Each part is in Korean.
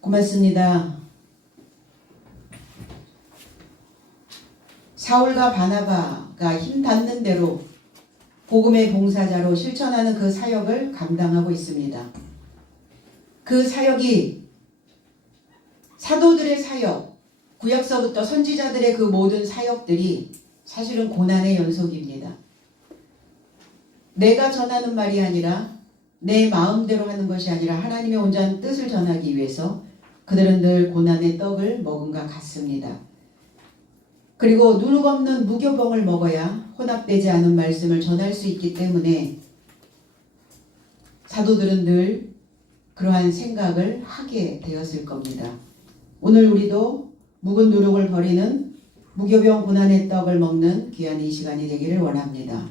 고맙습니다. 사울과 바나바가 힘 닿는 대로 복음의 봉사자로 실천하는 그 사역을 감당하고 있습니다. 그 사역이 사도들의 사역, 구약서부터 선지자들의 그 모든 사역들이 사실은 고난의 연속입니다. 내가 전하는 말이 아니라 내 마음대로 하는 것이 아니라 하나님의 온전한 뜻을 전하기 위해서 그들은 늘 고난의 떡을 먹음과 같습니다. 그리고 누룩 없는 무교병을 먹어야 혼합되지 않은 말씀을 전할 수 있기 때문에 사도들은 늘 그러한 생각을 하게 되었을 겁니다. 오늘 우리도 묵은 누룩을 버리는 무교병 고난의 떡을 먹는 귀한 이 시간이 되기를 원합니다.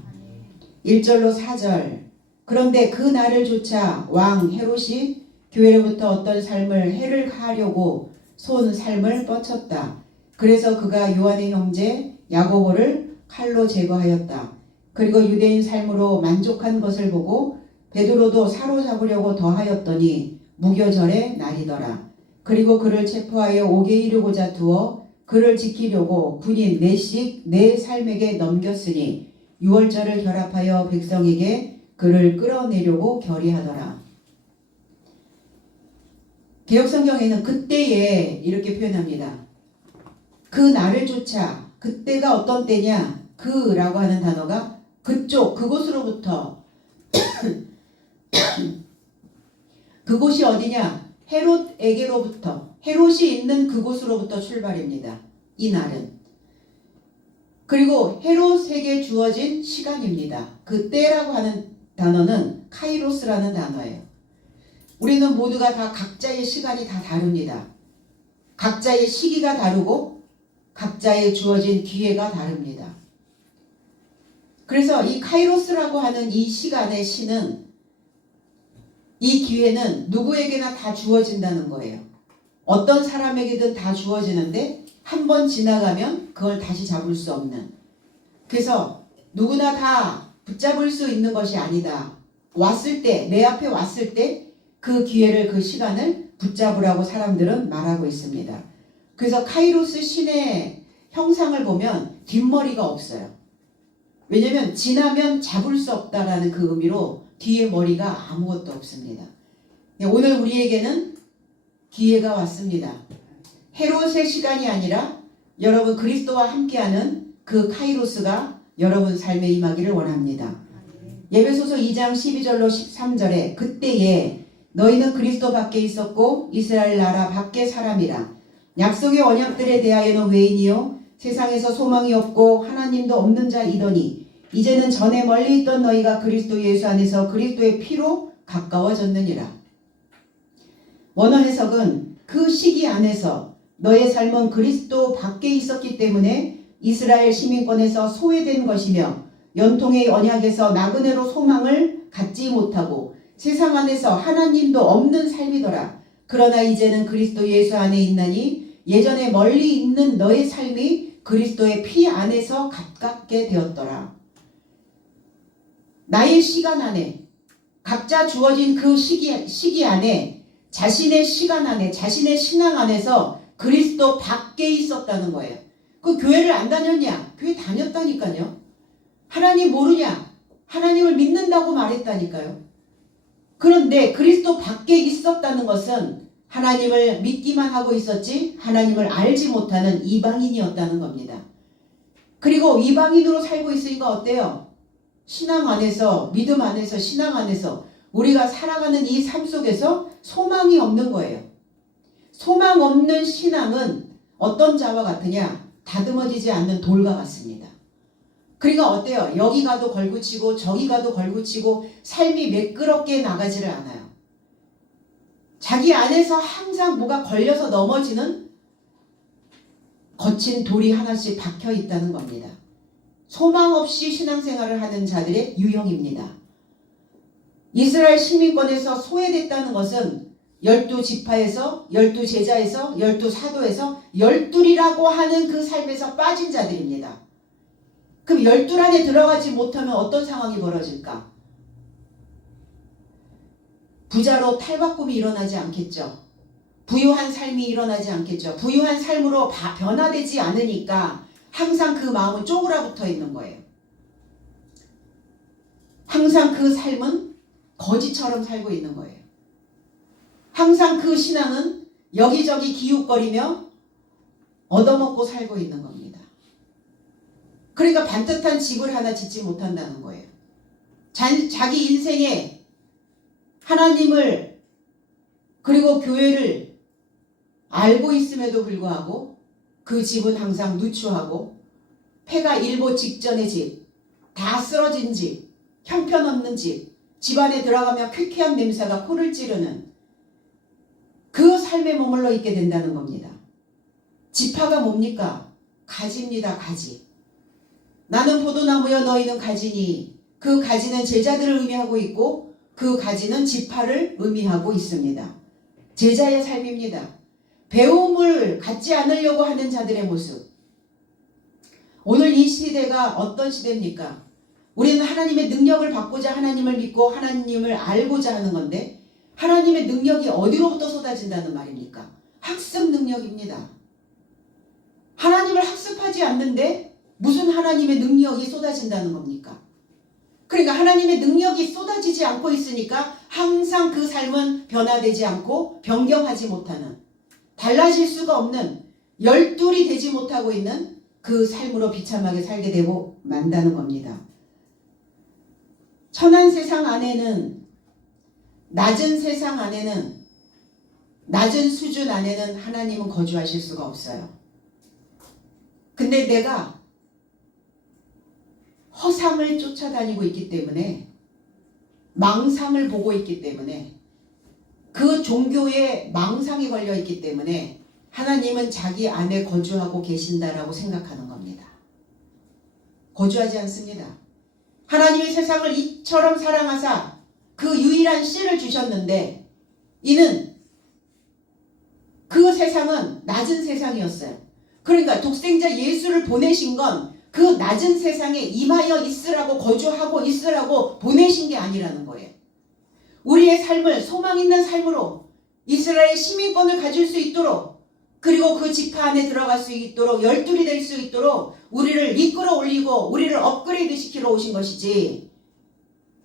1절로 4절. 그런데 그 날을 조차 왕 헤롯이 교회로부터 어떤 삶을 해를 가하려고 손 삶을 뻗쳤다. 그래서 그가 요한의 형제 야고보를 칼로 제거하였다. 그리고 유대인 삶으로 만족한 것을 보고 베드로도 사로잡으려고 더하였더니 무교절의 날이더라. 그리고 그를 체포하여 옥에 이르고자 두어 그를 지키려고 군인 4씩 내 삶에게 넘겼으니 6월절을 결합하여 백성에게 그를 끌어내려고 결의하더라. 개역성경에는 그때에 이렇게 표현합니다. 그 날을 조차, 그때가 어떤 때냐, 그라고 하는 단어가 그쪽, 그곳으로부터 그곳이 어디냐, 헤롯에게로부터, 헤롯이 있는 그곳으로부터 출발입니다. 이 날은. 그리고 헤롯에게 주어진 시간입니다. 그 때라고 하는 단어는 카이로스라는 단어예요. 우리는 모두가 다 각자의 시간이 다 다릅니다. 각자의 시기가 다르고 각자의 주어진 기회가 다릅니다. 그래서 이 카이로스라고 하는 이 시간의 시는, 이 기회는 누구에게나 다 주어진다는 거예요. 어떤 사람에게든 다 주어지는데 한 번 지나가면 그걸 다시 잡을 수 없는. 그래서 누구나 다 붙잡을 수 있는 것이 아니다. 왔을 때, 내 앞에 왔을 때 그 기회를, 그 시간을 붙잡으라고 사람들은 말하고 있습니다. 그래서 카이로스 신의 형상을 보면 뒷머리가 없어요. 왜냐하면 지나면 잡을 수 없다라는 그 의미로 뒤에 머리가 아무것도 없습니다. 오늘 우리에게는 기회가 왔습니다. 헤롯의 시간이 아니라 여러분 그리스도와 함께하는 그 카이로스가 여러분 삶에 임하기를 원합니다. 예배소서 2장 12절로 13절에 그때에 너희는 그리스도 밖에 있었고 이스라엘 나라 밖의 사람이라. 약속의 언약들에 대하여는 외인이요 세상에서 소망이 없고 하나님도 없는 자이더니 이제는 전에 멀리 있던 너희가 그리스도 예수 안에서 그리스도의 피로 가까워졌느니라. 원어 해석은 그 시기 안에서 너의 삶은 그리스도 밖에 있었기 때문에 이스라엘 시민권에서 소외된 것이며 연통의 언약에서 나그네로 소망을 갖지 못하고 세상 안에서 하나님도 없는 삶이더라. 그러나 이제는 그리스도 예수 안에 있나니 예전에 멀리 있는 너의 삶이 그리스도의 피 안에서 가깝게 되었더라. 나의 시간 안에, 각자 주어진 그 시기 안에, 자신의 시간 안에, 자신의 신앙 안에서 그리스도 밖에 있었다는 거예요. 그 교회를 안 다녔냐? 교회 다녔다니까요. 하나님 모르냐? 하나님을 믿는다고 말했다니까요. 그런데 그리스도 밖에 있었다는 것은 하나님을 믿기만 하고 있었지 하나님을 알지 못하는 이방인이었다는 겁니다. 그리고 이방인으로 살고 있으니까 어때요? 신앙 안에서, 믿음 안에서, 신앙 안에서 우리가 살아가는 이 삶 속에서 소망이 없는 거예요. 소망 없는 신앙은 어떤 자와 같으냐? 다듬어지지 않는 돌과 같습니다. 그러니까 어때요? 여기 가도 걸붙이고 저기 가도 걸붙이고 삶이 매끄럽게 나가지를 않아요. 자기 안에서 항상 뭐가 걸려서 넘어지는 거친 돌이 하나씩 박혀 있다는 겁니다. 소망 없이 신앙생활을 하는 자들의 유형입니다. 이스라엘 시민권에서 소외됐다는 것은 12지파에서 12제자에서 12사도에서 12이라고 하는 그 삶에서 빠진 자들입니다. 그럼 12 안에 들어가지 못하면 어떤 상황이 벌어질까? 부자로 탈바꿈이 일어나지 않겠죠. 부유한 삶이 일어나지 않겠죠. 부유한 삶으로 변화되지 않으니까 항상 그 마음은 쪼그라붙어 있는 거예요. 항상 그 삶은 거지처럼 살고 있는 거예요. 항상 그 신앙은 여기저기 기웃거리며 얻어먹고 살고 있는 겁니다. 그러니까 반듯한 집을 하나 짓지 못한다는 거예요. 자기 인생에 하나님을 그리고 교회를 알고 있음에도 불구하고 그 집은 항상 누추하고 폐가 일보 직전의 집, 다 쓰러진 집, 형편없는 집, 집안에 들어가면 쾌쾌한 냄새가 코를 찌르는 그 삶에 머물러 있게 된다는 겁니다. 지파가 뭡니까? 가지입니다. 가지. 나는 포도나무여 너희는 가지니 그 가지는 제자들을 의미하고 있고 그 가지는 지파를 의미하고 있습니다. 제자의 삶입니다. 배움을 갖지 않으려고 하는 자들의 모습. 오늘 이 시대가 어떤 시대입니까? 우리는 하나님의 능력을 받고자 하나님을 믿고 하나님을 알고자 하는 건데 하나님의 능력이 어디로부터 쏟아진다는 말입니까? 학습 능력입니다. 하나님을 학습하지 않는데 무슨 하나님의 능력이 쏟아진다는 겁니까? 그러니까 하나님의 능력이 쏟아지지 않고 있으니까 항상 그 삶은 변화되지 않고 변경하지 못하는, 달라질 수가 없는, 열둘이 되지 못하고 있는 그 삶으로 비참하게 살게 되고 만다는 겁니다. 천한 세상 안에는, 낮은 세상 안에는, 낮은 수준 안에는 하나님은 거주하실 수가 없어요. 근데 내가 허상을 쫓아다니고 있기 때문에, 망상을 보고 있기 때문에, 그 종교에 망상이 걸려 있기 때문에 하나님은 자기 안에 거주하고 계신다라고 생각하는 겁니다. 거주하지 않습니다. 하나님이 세상을 이처럼 사랑하사 그 유일한 씨를 주셨는데 이는 그 세상은 낮은 세상이었어요. 그러니까 독생자 예수를 보내신 건 그 낮은 세상에 임하여 있으라고, 거주하고 있으라고 보내신 게 아니라는 거예요. 우리의 삶을 소망 있는 삶으로 이스라엘 시민권을 가질 수 있도록, 그리고 그 지파 안에 들어갈 수 있도록, 열둘이 될 수 있도록 우리를 이끌어 올리고 우리를 업그레이드 시키러 오신 것이지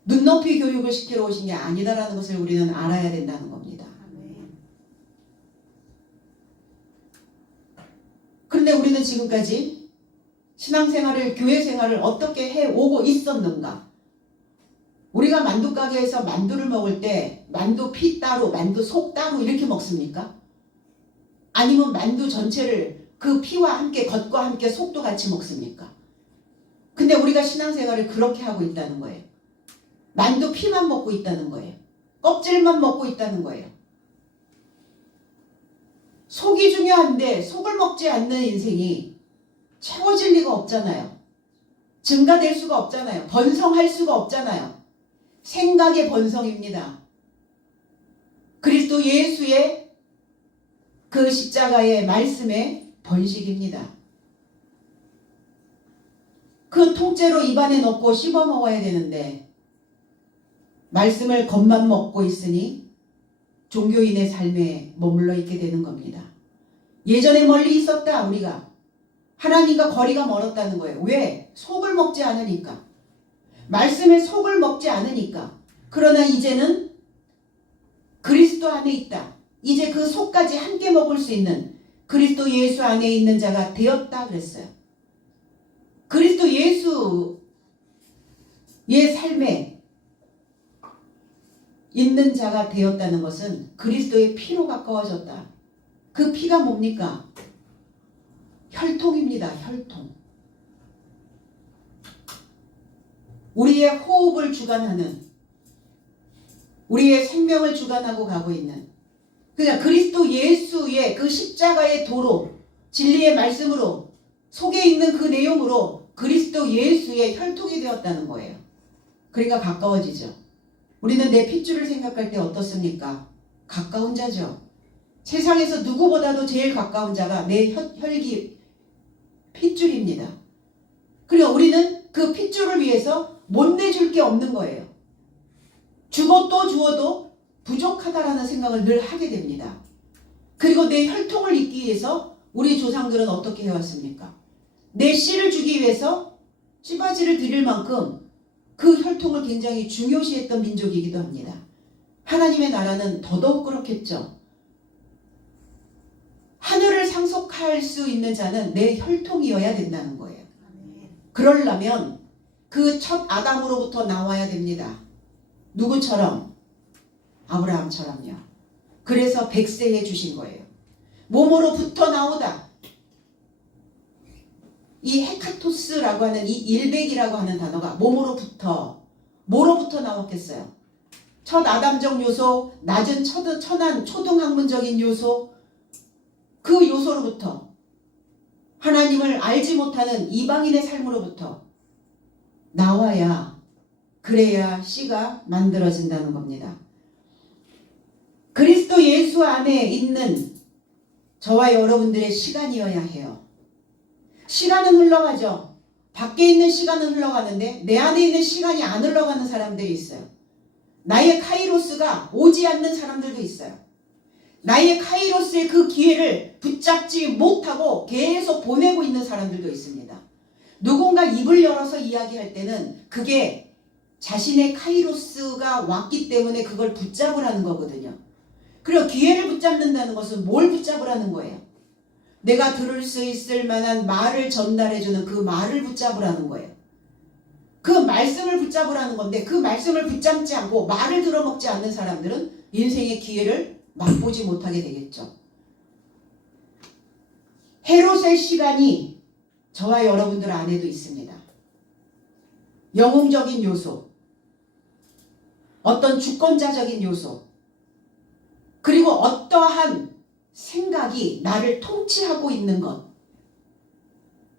눈높이 교육을 시키러 오신 게 아니다라는 것을 우리는 알아야 된다는 겁니다. 그런데 우리는 지금까지 신앙생활을, 교회생활을 어떻게 해오고 있었는가? 우리가 만두가게에서 만두를 먹을 때 만두 피 따로, 만두 속 따로 이렇게 먹습니까? 아니면 만두 전체를 그 피와 함께, 겉과 함께 속도 같이 먹습니까? 근데 우리가 신앙생활을 그렇게 하고 있다는 거예요. 만두 피만 먹고 있다는 거예요. 껍질만 먹고 있다는 거예요. 속이 중요한데 속을 먹지 않는 인생이 채워질 리가 없잖아요. 증가될 수가 없잖아요. 번성할 수가 없잖아요. 생각의 번성입니다. 그리스도 예수의 그 십자가의 말씀의 번식입니다. 그 통째로 입안에 넣고 씹어 먹어야 되는데 말씀을 겉만 먹고 있으니 종교인의 삶에 머물러 있게 되는 겁니다. 예전에 멀리 있었다 우리가. 하나님과 거리가 멀었다는 거예요. 왜? 속을 먹지 않으니까. 말씀의 속을 먹지 않으니까. 그러나 이제는 그리스도 안에 있다. 이제 그 속까지 함께 먹을 수 있는 그리스도 예수 안에 있는 자가 되었다 그랬어요. 그리스도 예수의 삶에 있는 자가 되었다는 것은 그리스도의 피로 가까워졌다. 그 피가 뭡니까? 혈통입니다. 혈통. 우리의 호흡을 주관하는, 우리의 생명을 주관하고 가고 있는, 그러니까 그리스도 예수의 그 십자가의 도로, 진리의 말씀으로, 속에 있는 그 내용으로 그리스도 예수의 혈통이 되었다는 거예요. 그러니까 가까워지죠. 우리는 내 핏줄을 생각할 때 어떻습니까? 가까운 자죠. 세상에서 누구보다도 제일 가까운 자가 내 혈기, 핏줄입니다. 그리고 우리는 그 핏줄을 위해서 못 내줄 게 없는 거예요. 주고 또 주어도 부족하다라는 생각을 늘 하게 됩니다. 그리고 내 혈통을 잇기 위해서 우리 조상들은 어떻게 해왔습니까? 내 씨를 주기 위해서 씨바지를 드릴 만큼 그 혈통을 굉장히 중요시했던 민족이기도 합니다. 하나님의 나라는 더더욱 그렇겠죠. 하늘을 상속할 수 있는 자는 내 혈통이어야 된다는 거예요. 그러려면 그 첫 아담으로부터 나와야 됩니다. 누구처럼? 아브라함처럼요. 그래서 100세 해주신 거예요. 몸으로부터 나오다. 이 헤카토스라고 하는 이 일백이라고 하는 단어가 몸으로부터, 뭐로부터 나왔겠어요? 첫 아담적 요소, 낮은 천한 초등학문적인 요소, 그 요소로부터, 하나님을 알지 못하는 이방인의 삶으로부터 나와야, 그래야 씨가 만들어진다는 겁니다. 그리스도 예수 안에 있는 저와 여러분들의 시간이어야 해요. 시간은 흘러가죠. 밖에 있는 시간은 흘러가는데 내 안에 있는 시간이 안 흘러가는 사람들이 있어요. 나의 카이로스가 오지 않는 사람들도 있어요. 나의 카이로스의 그 기회를 붙잡지 못하고 계속 보내고 있는 사람들도 있습니다. 누군가 입을 열어서 이야기할 때는 그게 자신의 카이로스가 왔기 때문에 그걸 붙잡으라는 거거든요. 그리고 기회를 붙잡는다는 것은 뭘 붙잡으라는 거예요? 내가 들을 수 있을 만한 말을 전달해주는 그 말을 붙잡으라는 거예요. 그 말씀을 붙잡으라는 건데 그 말씀을 붙잡지 않고 말을 들어먹지 않는 사람들은 인생의 기회를 맛보지 못하게 되겠죠. 헤롯의 시간이 저와 여러분들 안에도 있습니다. 영웅적인 요소, 어떤 주권자적인 요소, 그리고 어떠한 생각이 나를 통치하고 있는 것.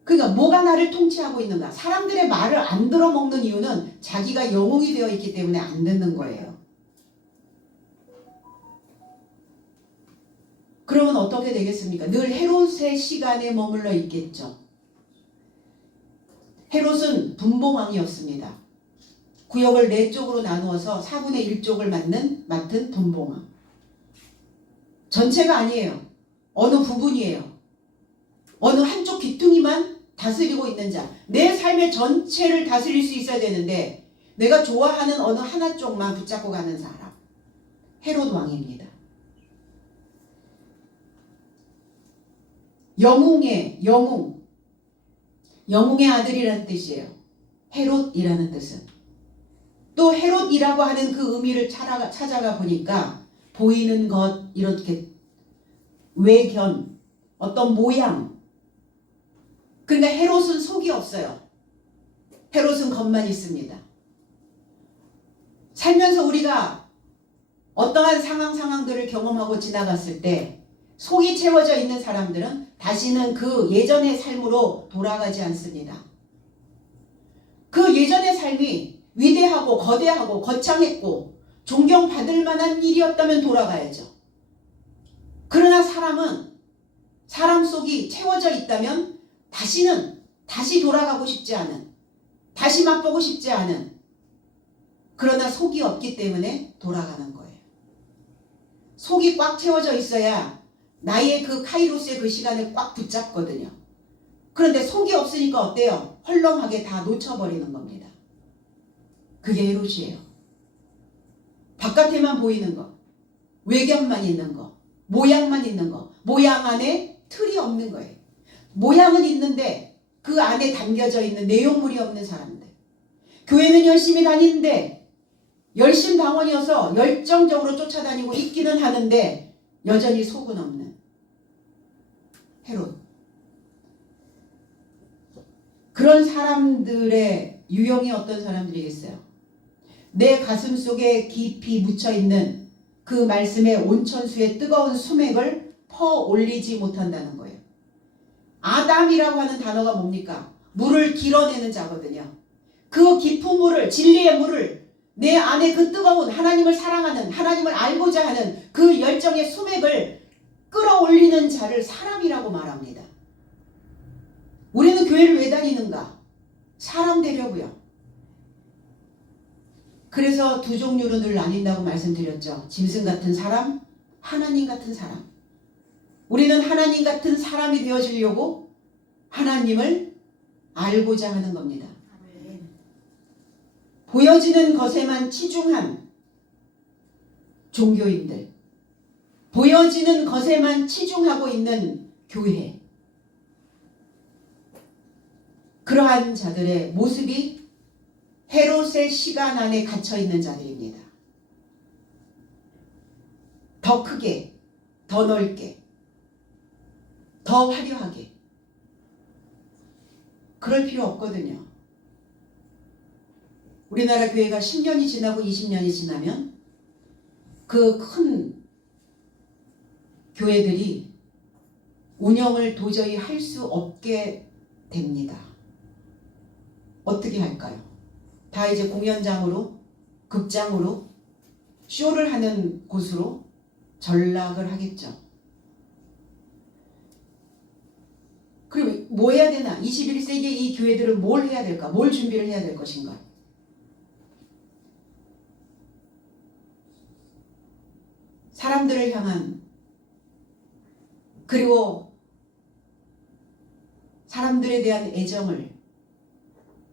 그러니까 뭐가 나를 통치하고 있는가? 사람들의 말을 안 들어먹는 이유는 자기가 영웅이 되어 있기 때문에 안 듣는 거예요. 그러면 어떻게 되겠습니까? 늘 헤롯의 시간에 머물러 있겠죠. 헤롯은 분봉왕이었습니다. 구역을 4쪽으로 나누어서 4분의 1쪽을 맡은 분봉왕. 전체가 아니에요. 어느 부분이에요. 어느 한쪽 귀퉁이만 다스리고 있는 자. 내 삶의 전체를 다스릴 수 있어야 되는데 내가 좋아하는 어느 하나 쪽만 붙잡고 가는 사람. 헤롯 왕입니다. 영웅의 아들이라는 뜻이에요. 헤롯이라는 뜻은. 또 헤롯이라고 하는 그 의미를 찾아가 보니까 보이는 것, 이렇게 외견, 어떤 모양. 그러니까 헤롯은 속이 없어요. 헤롯은 겉만 있습니다. 살면서 우리가 어떠한 상황들을 경험하고 지나갔을 때 속이 채워져 있는 사람들은 다시는 그 예전의 삶으로 돌아가지 않습니다. 그 예전의 삶이 위대하고 거대하고 거창했고 존경받을 만한 일이었다면 돌아가야죠. 그러나 사람 속이 채워져 있다면 다시 돌아가고 싶지 않은, 다시 맛보고 싶지 않은, 그러나 속이 없기 때문에 돌아가는 거예요. 속이 꽉 채워져 있어야 나의 그 카이로스의 그 시간을 꽉 붙잡거든요. 그런데 속이 없으니까 어때요? 헐렁하게 다 놓쳐버리는 겁니다. 그게 헤롯이에요. 바깥에만 보이는 거, 외견만 있는 거, 모양만 있는 거, 모양 안에 틀이 없는 거예요. 모양은 있는데 그 안에 담겨져 있는 내용물이 없는 사람들. 교회는 열심히 다니는데 열심당원이어서 열정적으로 쫓아다니고 있기는 하는데 여전히 속은 없는 헤롯. 그런 사람들의 유형이 어떤 사람들이겠어요? 내 가슴 속에 깊이 묻혀있는 그 말씀의 온천수의 뜨거운 수맥을 퍼올리지 못한다는 거예요. 아담이라고 하는 단어가 뭡니까? 물을 길어내는 자거든요. 그 깊은 물을, 진리의 물을, 내 안에 그 뜨거운 하나님을 사랑하는, 하나님을 알고자 하는 그 열정의 수맥을 끌어올리는 자를 사람이라고 말합니다. 우리는 교회를 왜 다니는가? 사람 되려고요. 그래서 두 종류로 늘 나뉜다고 말씀드렸죠. 짐승 같은 사람, 하나님 같은 사람. 우리는 하나님 같은 사람이 되어지려고 하나님을 알고자 하는 겁니다. 보여지는 것에만 치중한 종교인들, 보여지는 것에만 치중하고 있는 교회, 그러한 자들의 모습이 헤롯의 시간 안에 갇혀 있는 자들입니다. 더 크게, 더 넓게, 더 화려하게. 그럴 필요 없거든요. 우리나라 교회가 10년이 지나고 20년이 지나면 그 큰 교회들이 운영을 도저히 할 수 없게 됩니다. 어떻게 할까요? 다 이제 공연장으로, 극장으로, 쇼를 하는 곳으로 전락을 하겠죠. 그럼 뭐 해야 되나? 21세기의 이 교회들은 뭘 해야 될까? 뭘 준비를 해야 될 것인가? 사람들을 향한, 그리고 사람들에 대한 애정을,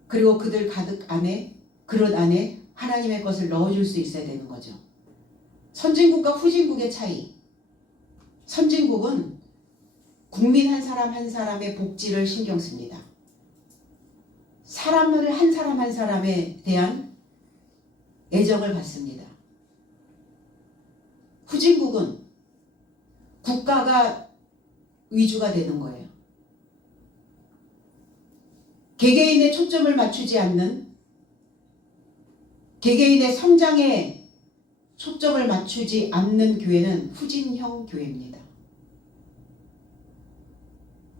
그리고 그들 가득 안에, 그릇 안에 하나님의 것을 넣어줄 수 있어야 되는 거죠. 선진국과 후진국의 차이. 선진국은 국민 한 사람 한 사람의 복지를 신경 씁니다. 사람을 한 사람 한 사람에 대한 애정을 받습니다. 후진국은 국가가 위주가 되는 거예요. 개개인의 초점을 맞추지 않는, 개개인의 성장에 초점을 맞추지 않는 교회는 후진형 교회입니다.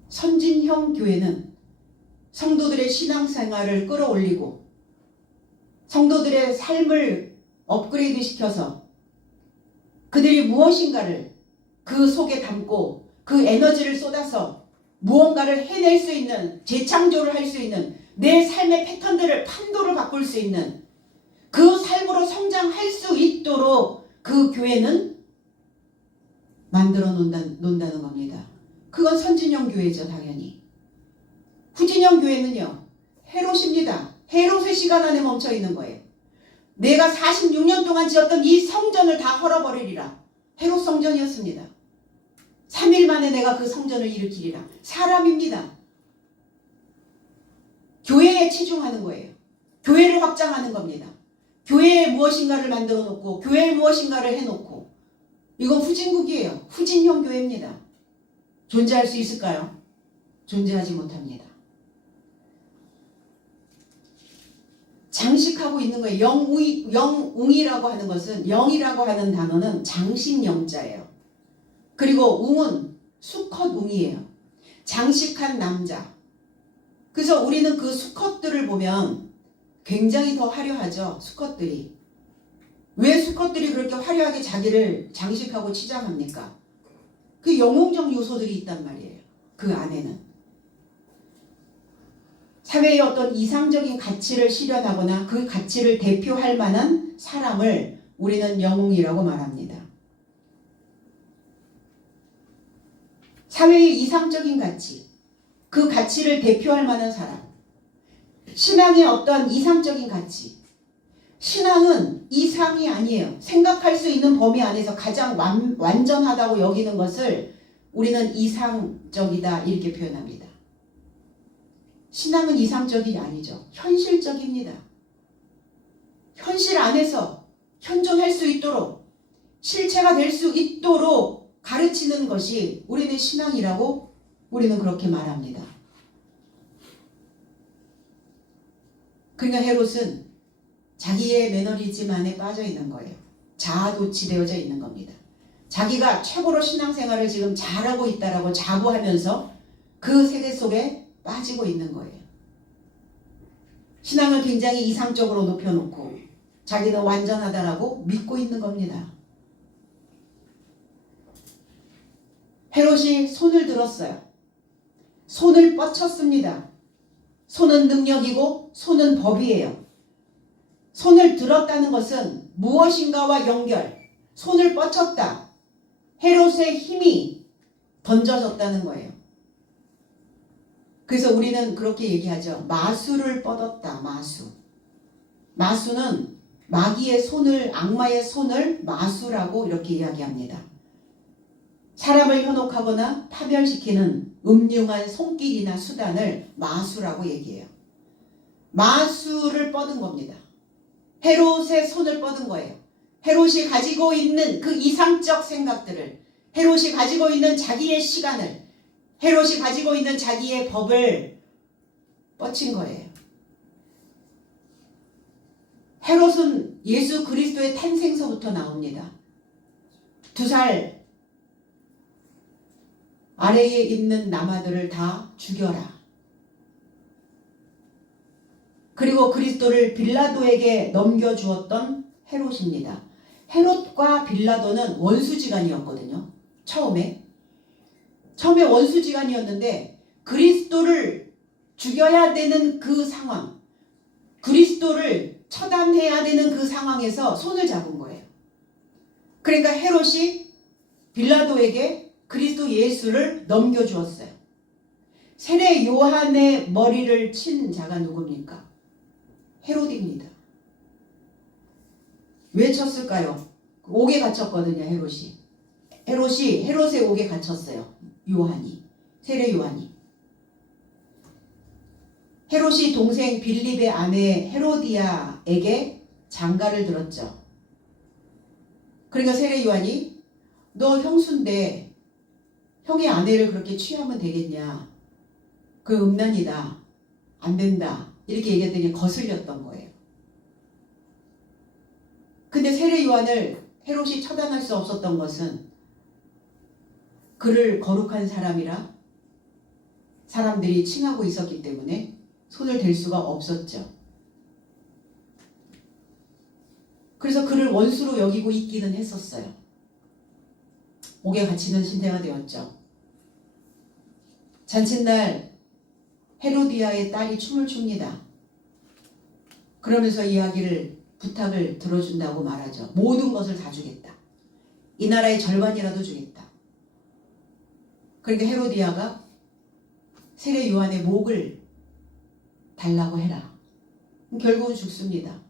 선진형 교회는 성도들의 신앙생활을 끌어올리고 성도들의 삶을 업그레이드 시켜서 그들이 무엇인가를 그 속에 담고 그 에너지를 쏟아서 무언가를 해낼 수 있는, 재창조를 할 수 있는, 내 삶의 패턴들을, 판도를 바꿀 수 있는 그 삶으로 성장할 수 있도록 그 교회는 만들어 놓는다는 겁니다. 그건 선진형 교회죠, 당연히. 후진형 교회는요, 헤롯입니다. 헤롯의 시간 안에 멈춰 있는 거예요. 내가 46년 동안 지었던 이 성전을 다 헐어버리리라. 헤롯 성전이었습니다. 3일 만에 내가 그 성전을 일으키리라. 사람입니다. 교회에 치중하는 거예요. 교회를 확장하는 겁니다. 교회에 무엇인가를 만들어 놓고 교회에 무엇인가를 해놓고. 이건 후진국이에요. 후진형 교회입니다. 존재할 수 있을까요? 존재하지 못합니다. 장식하고 있는 거예요. 영웅이라고 하는 것은, 영이라고 하는 단어는 장식영자예요. 그리고 웅은 수컷 웅이에요. 장식한 남자. 그래서 우리는 그 수컷들을 보면 굉장히 더 화려하죠. 수컷들이. 왜 수컷들이 그렇게 화려하게 자기를 장식하고 치장합니까? 그 영웅적 요소들이 있단 말이에요. 그 안에는. 사회의 어떤 이상적인 가치를 실현하거나 그 가치를 대표할 만한 사람을 우리는 영웅이라고 말합니다. 사회의 이상적인 가치, 그 가치를 대표할 만한 사람. 신앙의 어떤 이상적인 가치. 신앙은 이상이 아니에요. 생각할 수 있는 범위 안에서 가장 완전하다고 여기는 것을 우리는 이상적이다 이렇게 표현합니다. 신앙은 이상적이 아니죠. 현실적입니다. 현실 안에서 현존할 수 있도록, 실체가 될 수 있도록 가르치는 것이 우리는 신앙이라고 우리는 그렇게 말합니다. 그러니까 헤롯은 자기의 매너리즘 안에 빠져 있는 거예요. 자아도취되어져 있는 겁니다. 자기가 최고로 신앙생활을 지금 잘하고 있다라고 자부하면서 그 세계 속에 빠지고 있는 거예요. 신앙을 굉장히 이상적으로 높여놓고 자기는 완전하다라고 믿고 있는 겁니다. 헤롯이 손을 들었어요. 손을 뻗쳤습니다. 손은 능력이고 손은 법이에요. 손을 들었다는 것은 무엇인가와 연결, 손을 뻗쳤다. 헤롯의 힘이 던져졌다는 거예요. 그래서 우리는 그렇게 얘기하죠. 마수를 뻗었다. 마수는 마귀의 손을, 악마의 손을 마수라고 이렇게 이야기합니다. 사람을 현혹하거나 파멸시키는 음흉한 손길이나 수단을 마수라고 얘기해요. 마수를 뻗은 겁니다. 헤롯의 손을 뻗은 거예요. 헤롯이 가지고 있는 그 이상적 생각들을, 헤롯이 가지고 있는 자기의 시간을, 헤롯이 가지고 있는 자기의 법을 뻗친 거예요. 헤롯은 예수 그리스도의 탄생서부터 나옵니다. 2살 아래에 있는 남아들을 다 죽여라. 그리고 그리스도를 빌라도에게 넘겨주었던 헤롯입니다. 헤롯과 빌라도는 원수지간이었거든요. 처음에 원수지간이었는데 그리스도를 죽여야 되는 그 상황, 그리스도를 처단해야 되는 그 상황에서 손을 잡은 거예요. 그러니까 헤롯이 빌라도에게 그리스도 예수를 넘겨주었어요. 세례 요한의 머리를 친 자가 누굽니까? 헤롯입니다. 왜 쳤을까요? 옥에 갇혔거든요. 헤롯의 옥에 갇혔어요. 세례 요한이. 헤롯이 동생 빌립의 아내 헤로디아에게 장가를 들었죠. 그러니까 세례 요한이 너 형수인데 형의 아내를 그렇게 취하면 되겠냐? 그 음란이다. 안 된다. 이렇게 얘기했더니 거슬렸던 거예요. 근데 세례 요한을 헤롯이 처단할 수 없었던 것은 그를 거룩한 사람이라 사람들이 칭하고 있었기 때문에 손을 댈 수가 없었죠. 그래서 그를 원수로 여기고 있기는 했었어요. 옥에 갇히는 신세가 되었죠. 잔칫날 헤로디아의 딸이 춤을 춥니다. 그러면서 부탁을 들어준다고 말하죠. 모든 것을 다 주겠다. 이 나라의 절반이라도 주겠다. 그러니까 헤로디아가 세례 요한의 목을 달라고 해라. 결국은 죽습니다.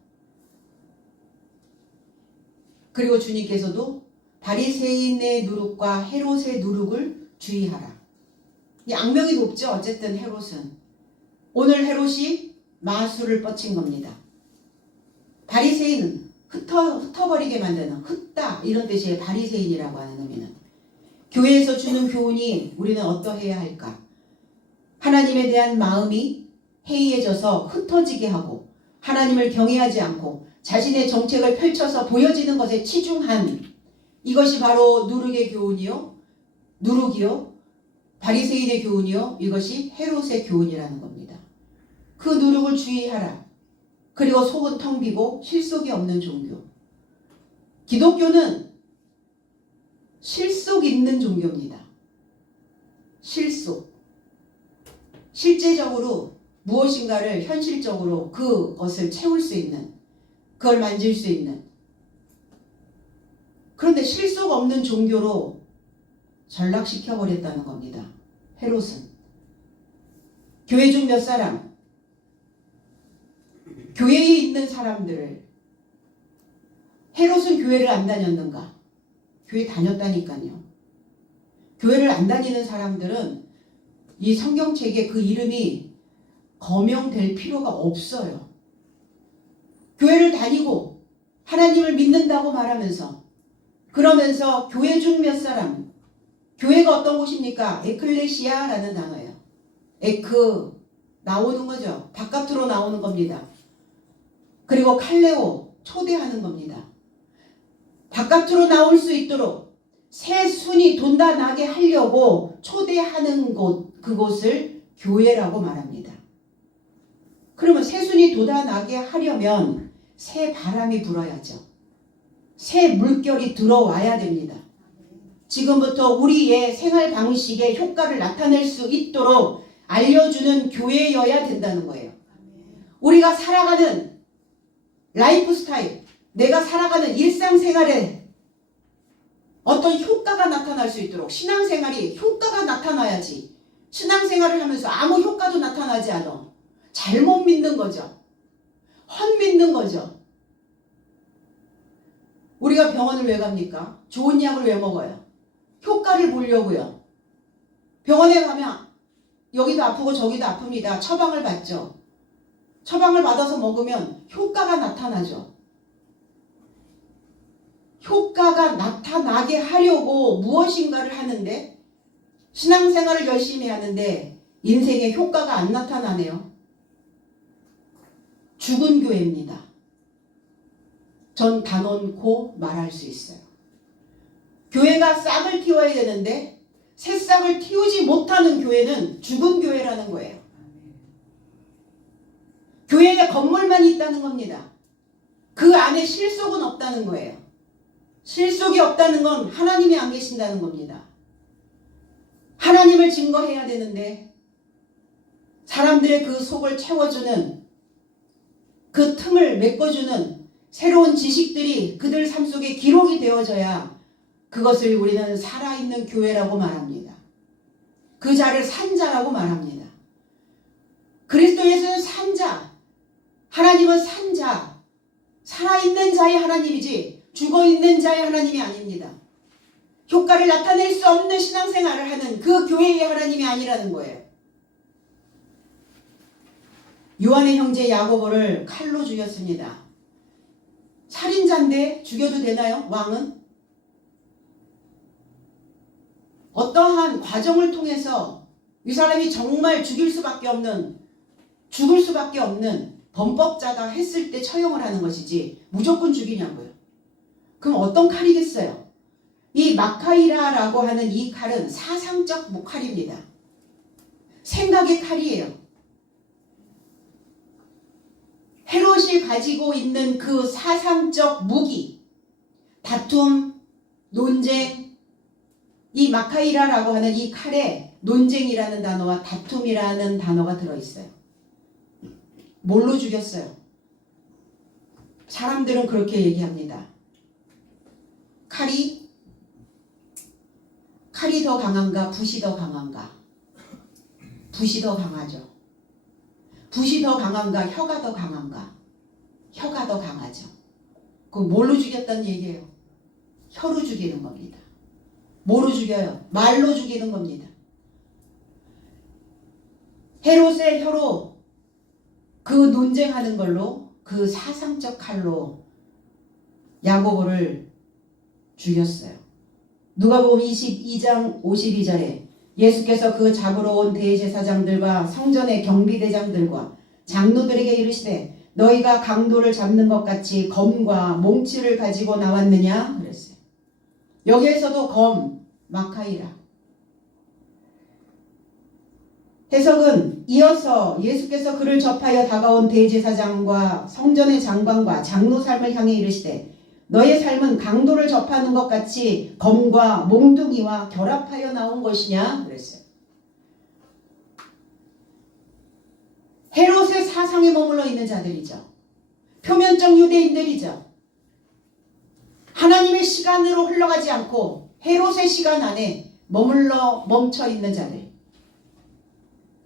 그리고 주님께서도 바리새인의 누룩과 헤롯의 누룩을 주의하라. 이 악명이 높죠. 어쨌든 헤롯은. 오늘 헤롯이 마수를 뻗친 겁니다. 바리새인은 흩어버리게 만드는, 흩다 이런 뜻이에요. 바리새인이라고 하는 의미는. 교회에서 주는 교훈이 우리는 어떠해야 할까? 하나님에 대한 마음이 해이해져서 흩어지게 하고 하나님을 경외하지 않고 자신의 정책을 펼쳐서 보여지는 것에 치중한, 이것이 바로 누룩이요 바리새인의 교훈이요, 이것이 헤롯의 교훈이라는 겁니다. 그 누룩을 주의하라. 그리고 속은 텅 비고 실속이 없는 종교. 기독교는 실속 있는 종교입니다. 실제적으로 무엇인가를 현실적으로 그것을 채울 수 있는, 그걸 만질 수 있는. 그런데 실속 없는 종교로 전락시켜버렸다는 겁니다. 헤롯은. 교회 중 몇 사람, 교회에 있는 사람들을, 헤롯은 교회를 안 다녔는가? 교회 다녔다니까요. 교회를 안 다니는 사람들은 이 성경책에 그 이름이 거명될 필요가 없어요. 교회를 다니고 하나님을 믿는다고 말하면서, 그러면서 교회 중 몇 사람, 교회가 어떤 곳입니까? 에클레시아라는 단어예요. 나오는 거죠. 바깥으로 나오는 겁니다. 그리고 칼레오, 초대하는 겁니다. 바깥으로 나올 수 있도록 새 순이 돋아나게 하려고 초대하는 곳, 그곳을 교회라고 말합니다. 그러면 새 순이 돋아나게 하려면 새 바람이 불어야죠. 새 물결이 들어와야 됩니다. 지금부터 우리의 생활 방식의 효과를 나타낼 수 있도록 알려주는 교회여야 된다는 거예요. 우리가 살아가는 라이프 스타일, 내가 살아가는 일상생활에 어떤 효과가 나타날 수 있도록 신앙생활이 효과가 나타나야지. 신앙생활을 하면서 아무 효과도 나타나지 않아. 잘못 믿는 거죠. 헛믿는 거죠. 우리가 병원을 왜 갑니까? 좋은 약을 왜 먹어요? 효과를 보려고요. 병원에 가면 여기도 아프고 저기도 아픕니다. 처방을 받죠. 처방을 받아서 먹으면 효과가 나타나죠. 효과가 나타나게 하려고 무엇인가를 하는데 신앙생활을 열심히 하는데 인생에 효과가 안 나타나네요. 죽은 교회입니다. 전 단언코 말할 수 있어요. 교회가 싹을 틔워야 되는데 새싹을 틔우지 못하는 교회는 죽은 교회라는 거예요. 교회에 건물만 있다는 겁니다. 그 안에 실속은 없다는 거예요. 실속이 없다는 건 하나님이 안 계신다는 겁니다. 하나님을 증거해야 되는데 사람들의 그 속을 채워주는 그 틈을 메꿔주는 새로운 지식들이 그들 삶 속에 기록이 되어져야 그것을 우리는 살아있는 교회라고 말합니다. 그 자를 산자라고 말합니다. 그리스도 예수는 산자, 하나님은 산자, 살아있는 자의 하나님이지 죽어있는 자의 하나님이 아닙니다. 효과를 나타낼 수 없는 신앙생활을 하는 그 교회의 하나님이 아니라는 거예요. 요한의 형제 야고보를 칼로 죽였습니다. 살인자인데 죽여도 되나요? 왕은? 어떠한 과정을 통해서 이 사람이 정말 죽을 수밖에 없는 범법자가 했을 때 처형을 하는 것이지 무조건 죽이냐고요. 그럼 어떤 칼이겠어요? 이 마카이라라고 하는 이 칼은 사상적 칼입니다. 생각의 칼이에요. 헤롯이 가지고 있는 그 사상적 무기, 다툼, 논쟁, 이 마카이라라고 하는 이 칼에 논쟁이라는 단어와 다툼이라는 단어가 들어있어요. 뭘로 죽였어요? 사람들은 그렇게 얘기합니다. 칼이 더 강한가? 붓이 더 강한가? 붓이 더 강하죠. 붓이 더 강한가? 혀가 더 강한가? 혀가 더 강하죠. 그럼 뭘로 죽였다는 얘기예요? 혀로 죽이는 겁니다. 뭐로 죽여요? 말로 죽이는 겁니다. 헤롯의 혀로 그 논쟁하는 걸로 그 사상적 칼로 야고보를 죽였어요. 누가복음 22장 52절에 예수께서 그 잡으러 온 대제사장들과 성전의 경비대장들과 장로들에게 이르시되 너희가 강도를 잡는 것 같이 검과 몽치를 가지고 나왔느냐 그랬어요. 여기에서도 검, 마카이라. 해석은 이어서 예수께서 그를 접하여 다가온 대제사장과 성전의 장관과 장로 삶을 향해 이르시되 너의 삶은 강도를 접하는 것 같이 검과 몽둥이와 결합하여 나온 것이냐 그랬어요. 헤롯의 사상에 머물러 있는 자들이죠. 표면적 유대인들이죠. 하나님의 시간으로 흘러가지 않고 헤롯의 시간 안에 멈춰 있는 자들.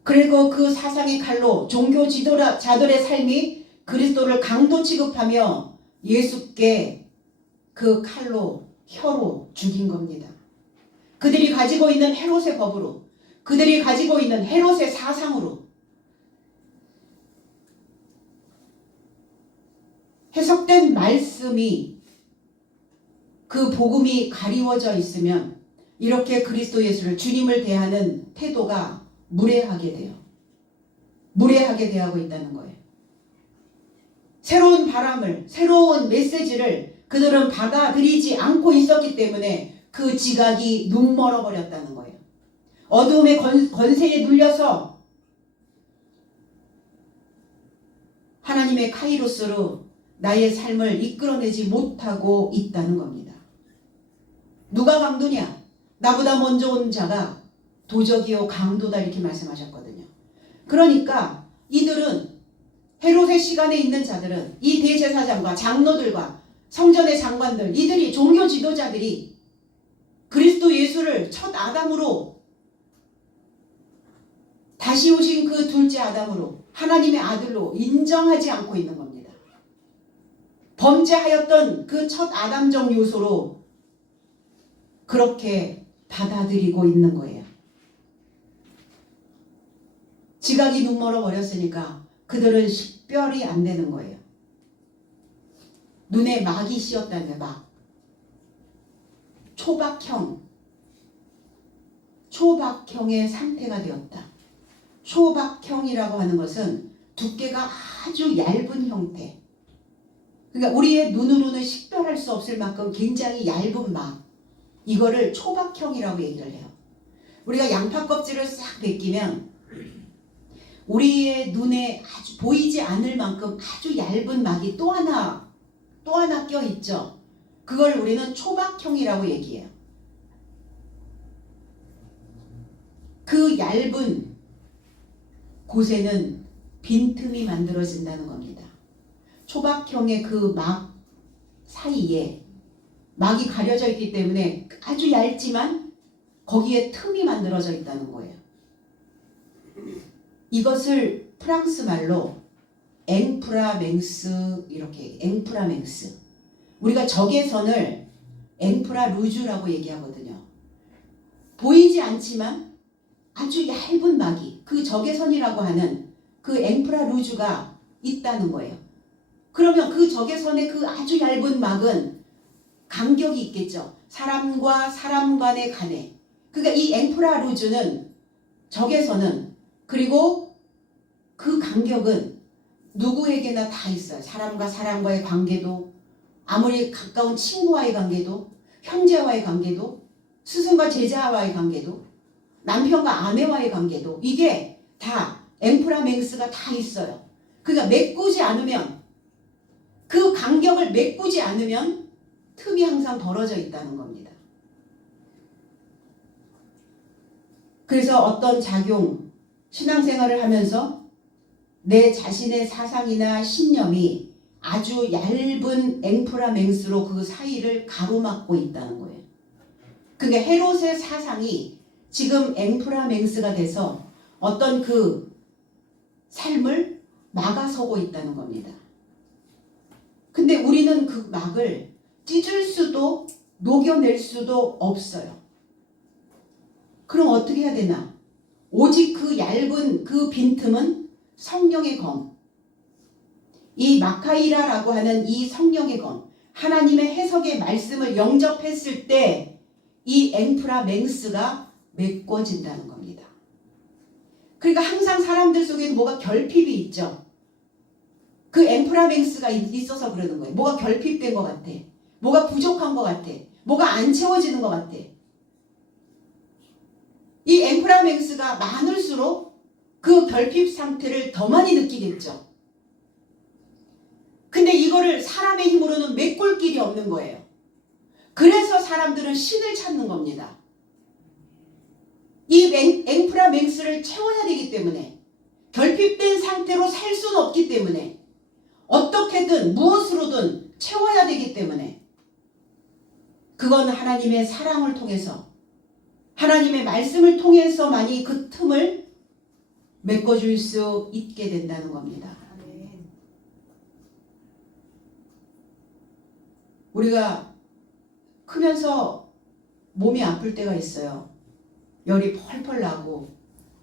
그리고 그 사상의 칼로 종교 지도자들의 삶이 그리스도를 강도 취급하며 예수께 그 칼로 혀로 죽인 겁니다. 그들이 가지고 있는 헤롯의 법으로, 그들이 가지고 있는 헤롯의 사상으로 해석된 말씀이 그 복음이 가리워져 있으면 이렇게 그리스도 예수를 주님을 대하는 태도가 무례하게 돼요. 무례하게 대하고 있다는 거예요. 새로운 바람을, 새로운 메시지를 그들은 받아들이지 않고 있었기 때문에 그 지각이 눈멀어 버렸다는 거예요. 어두움의 권세에 눌려서 하나님의 카이로스로 나의 삶을 이끌어내지 못하고 있다는 겁니다. 누가 강도냐? 나보다 먼저 온 자가 도적이요 강도다 이렇게 말씀하셨거든요. 그러니까 이들은 헤롯의 시간에 있는 자들은 이 대제사장과 장로들과 성전의 장관들, 이들이 종교 지도자들이 그리스도 예수를 첫 아담으로 다시 오신 그 둘째 아담으로 하나님의 아들로 인정하지 않고 있는 겁니다. 범죄하였던 그 첫 아담적 요소로 그렇게 받아들이고 있는 거예요. 지각이 눈 멀어 버렸으니까 그들은 식별이 안 되는 거예요. 눈에 막이 씌었다는 거예요. 막. 초박형의 상태가 되었다. 초박형이라고 하는 것은 두께가 아주 얇은 형태. 그러니까 우리의 눈으로는 식별할 수 없을 만큼 굉장히 얇은 막. 이거를 초박형이라고 얘기를 해요. 우리가 양파 껍질을 싹 벗기면 우리의 눈에 아주 보이지 않을 만큼 아주 얇은 막이 또 하나 껴 있죠. 그걸 우리는 초박형이라고 얘기해요. 그 얇은 곳에는 빈틈이 만들어진다는 겁니다. 초박형의 그 막 사이에 막이 가려져 있기 때문에 아주 얇지만 거기에 틈이 만들어져 있다는 거예요. 이것을 프랑스 말로 앵프라맹스 이렇게 앵프라맹스. 우리가 적외선을 앵프라루즈라고 얘기하거든요. 보이지 않지만 아주 얇은 막이 그 적외선이라고 하는 그 앵프라루즈가 있다는 거예요. 그러면 그 적외선의 그 아주 얇은 막은 간격이 있겠죠. 사람과 사람 간의 간에. 그러니까 이 앵프라루즈는 적외선은 그리고 그 간격은 누구에게나 다 있어요. 사람과 사람과의 관계도 아무리 가까운 친구와의 관계도 형제와의 관계도 스승과 제자와의 관계도 남편과 아내와의 관계도 이게 다 앵프라맹스가 다 있어요. 그러니까 메꾸지 않으면 그 간격을 메꾸지 않으면 틈이 항상 벌어져 있다는 겁니다. 그래서 어떤 작용, 신앙생활을 하면서 내 자신의 사상이나 신념이 아주 얇은 앵프라맹스로 그 사이를 가로막고 있다는 거예요. 그러니까 헤롯의 사상이 지금 앵프라맹스가 돼서 어떤 그 삶을 막아서고 있다는 겁니다. 근데 우리는 그 막을 찢을 수도 녹여낼 수도 없어요. 그럼 어떻게 해야 되나? 오직 그 얇은 그 빈틈은 성령의 검. 이 마카이라라고 하는 이 성령의 검. 하나님의 해석의 말씀을 영접했을 때 이 앵프라맹스가 메꿔진다는 겁니다. 그러니까 항상 사람들 속에는 뭐가 결핍이 있죠. 그 앵프라맹스가 있어서 그러는 거예요. 뭐가 결핍된 것 같아. 뭐가 부족한 것 같아. 뭐가 안 채워지는 것 같아. 이 앵프라맹스가 많을수록 그 결핍 상태를 더 많이 느끼겠죠. 근데 이거를 사람의 힘으로는 메꿀 길이 없는 거예요. 그래서 사람들은 신을 찾는 겁니다. 이 앵프라맹스를 채워야 되기 때문에 결핍된 상태로 살 수는 없기 때문에 어떻게든 무엇으로든 채워야 되기 때문에 그건 하나님의 사랑을 통해서 하나님의 말씀을 통해서만이 그 틈을 메꿔줄 수 있게 된다는 겁니다. 우리가 크면서 몸이 아플 때가 있어요. 열이 펄펄 나고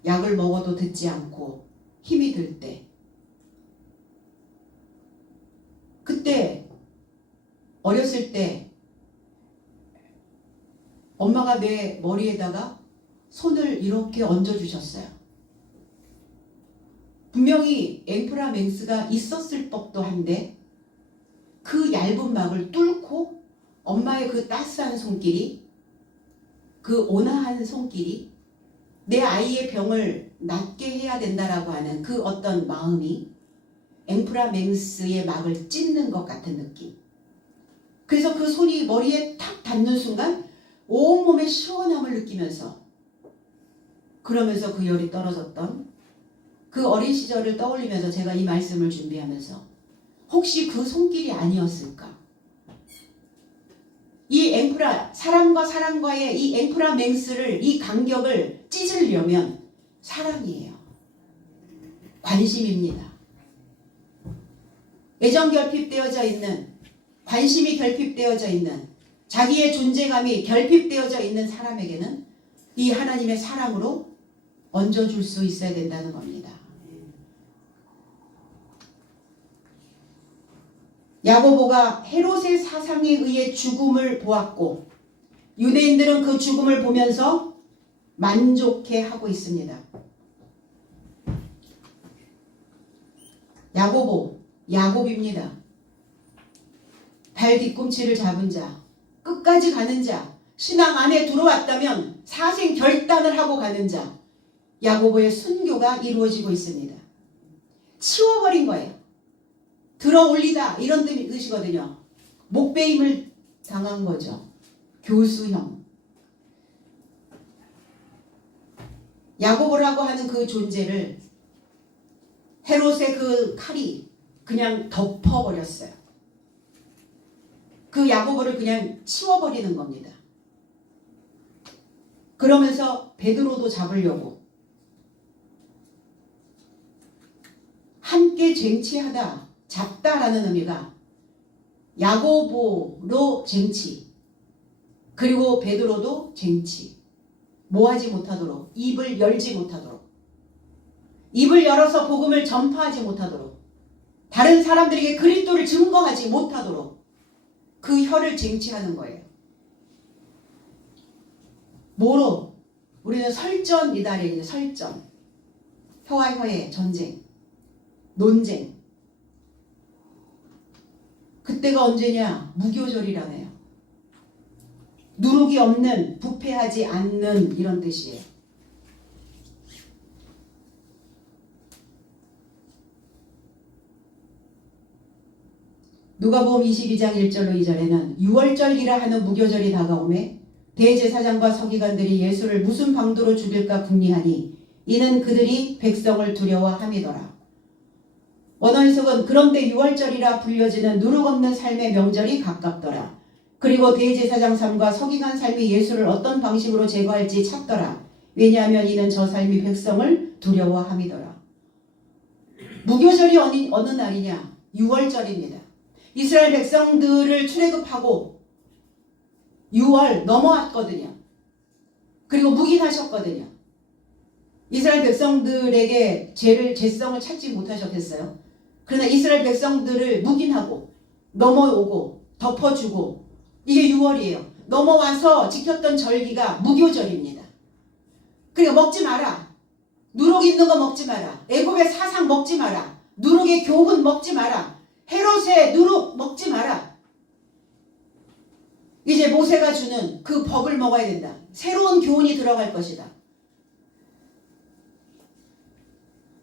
약을 먹어도 듣지 않고 힘이 들 때. 그때 어렸을 때 엄마가 내 머리에다가 손을 이렇게 얹어주셨어요. 분명히 앵프라맹스가 있었을 법도 한데 그 얇은 막을 뚫고 엄마의 그 따스한 손길이 그 온화한 손길이 내 아이의 병을 낫게 해야 된다라고 하는 그 어떤 마음이 앵프라맹스의 막을 찢는 것 같은 느낌. 그래서 그 손이 머리에 탁 닿는 순간 온몸의 시원함을 느끼면서 그러면서 그 열이 떨어졌던 그 어린 시절을 떠올리면서 제가 이 말씀을 준비하면서 혹시 그 손길이 아니었을까? 이 앵프라 사람과 사람과의 이 엠프라맹스를, 이 간격을 찢으려면 사랑이에요. 관심입니다. 애정 결핍되어져 있는, 관심이 결핍되어져 있는, 자기의 존재감이 결핍되어져 있는 사람에게는 이 하나님의 사랑으로 얹어줄 수 있어야 된다는 겁니다. 야고보가 헤롯의 사상에 의해 죽음을 보았고 유대인들은 그 죽음을 보면서 만족해 하고 있습니다. 야곱입니다. 발 뒤꿈치를 잡은 자, 끝까지 가는 자, 신앙 안에 들어왔다면 사생 결단을 하고 가는 자, 야고보의 순교가 이루어지고 있습니다. 치워버린 거예요. 들어 올리다 이런 뜻이거든요. 목베임을 당한 거죠. 교수형. 야고보라고 하는 그 존재를 헤롯의 그 칼이 그냥 덮어버렸어요. 그 야고보를 그냥 치워버리는 겁니다. 그러면서 베드로도 잡으려고 함께 쟁취하다, 잡다라는 의미가 야고보로 쟁취, 그리고 베드로도 쟁취, 뭐하지 못하도록, 입을 열지 못하도록, 입을 열어서 복음을 전파하지 못하도록, 다른 사람들에게 그리스도를 증거하지 못하도록 그 혀를 쟁취하는 거예요. 뭐로? 우리는 설전이다 얘기죠. 설전. 혀와 혀의 전쟁, 논쟁. 그때가 언제냐? 무교절이라네요. 누룩이 없는, 부패하지 않는 이런 뜻이에요. 누가복음 22장 1절로 2절에는 유월절이라 하는 무교절이 다가오매 대제사장과 서기관들이 예수를 무슨 방도로 죽일까 궁리하니 이는 그들이 백성을 두려워함이더라. 원어해석은 그런데 유월절이라 불려지는 누룩 없는 삶의 명절이 가깝더라. 그리고 대제사장 삶과 서기관 삶이 예수를 어떤 방식으로 제거할지 찾더라. 왜냐하면 이는 저 삶이 백성을 두려워함이더라. 무교절이 어느 날이냐? 유월절입니다. 이스라엘 백성들을 출애굽하고 6월 넘어왔거든요. 그리고 묵인하셨거든요. 이스라엘 백성들에게 죄성을 찾지 못하셨겠어요? 그러나 이스라엘 백성들을 묵인하고 넘어오고 덮어주고 이게 6월이에요. 넘어와서 지켰던 절기가 무교절입니다. 그러니까 먹지 마라. 누룩 있는 거 먹지 마라. 애굽의 사상 먹지 마라. 누룩의 교훈 먹지 마라. 헤롯의 누룩 먹지 마라. 이제 모세가 주는 그 법을 먹어야 된다. 새로운 교훈이 들어갈 것이다.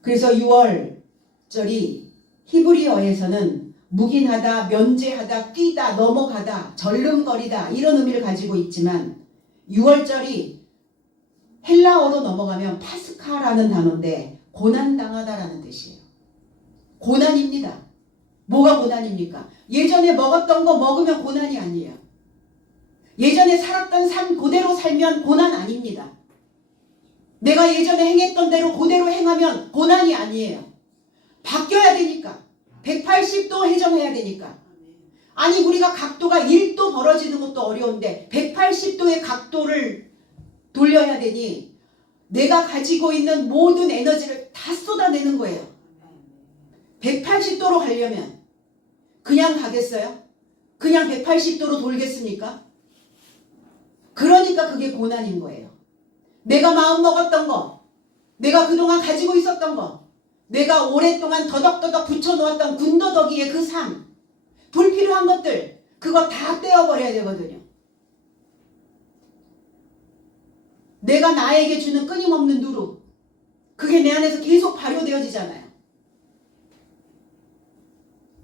그래서 6월절이 히브리어에서는 묵인하다, 면제하다, 뛰다, 넘어가다, 절름거리다 이런 의미를 가지고 있지만 6월절이 헬라어로 넘어가면 파스카라는 단어인데 고난당하다라는 뜻이에요. 고난입니다. 뭐가 고난입니까? 예전에 먹었던 거 먹으면 고난이 아니에요. 예전에 살았던 삶 그대로 살면 고난 아닙니다. 내가 예전에 행했던 대로 그대로 행하면 고난이 아니에요. 바뀌어야 되니까. 180도 회전해야 되니까. 아니 우리가 각도가 1도 벌어지는 것도 어려운데 180도의 각도를 돌려야 되니 내가 가지고 있는 모든 에너지를 다 쏟아내는 거예요. 180도로 가려면 그냥 가겠어요? 그냥 180도로 돌겠습니까? 그러니까 그게 고난인 거예요. 내가 마음 먹었던 거, 내가 그동안 가지고 있었던 거, 내가 오랫동안 더덕더덕 붙여놓았던 군더더기의 그 삶, 불필요한 것들, 그거 다 떼어버려야 되거든요. 내가 나에게 주는 끊임없는 누룩, 그게 내 안에서 계속 발효되어지잖아요.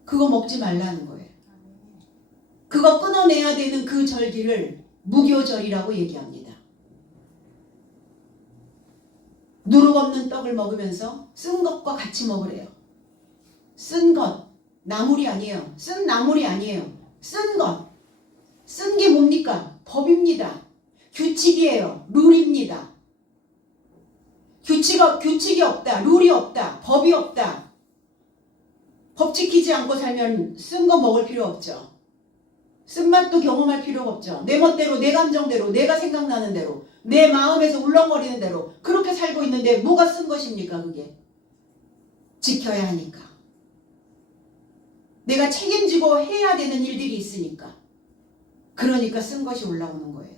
그거 먹지 말라는 거예요. 그거 끊어내야 되는 그 절기를 무교절이라고 얘기합니다. 누룩 없는 떡을 먹으면서 쓴 것과 같이 먹으래요. 쓴 것, 나물이 아니에요. 쓴 나물이 아니에요. 쓴 것. 쓴 게 뭡니까? 법입니다. 규칙이에요. 룰입니다. 규칙이 없다. 룰이 없다. 법이 없다. 법 지키지 않고 살면 쓴 거 먹을 필요 없죠. 쓴맛도 경험할 필요가 없죠. 내 멋대로, 내 감정대로, 내가 생각나는 대로, 내 마음에서 울렁거리는 대로 그렇게 살고 있는데 뭐가 쓴 것입니까? 그게 지켜야 하니까. 내가 책임지고 해야 되는 일들이 있으니까. 그러니까 쓴 것이 올라오는 거예요.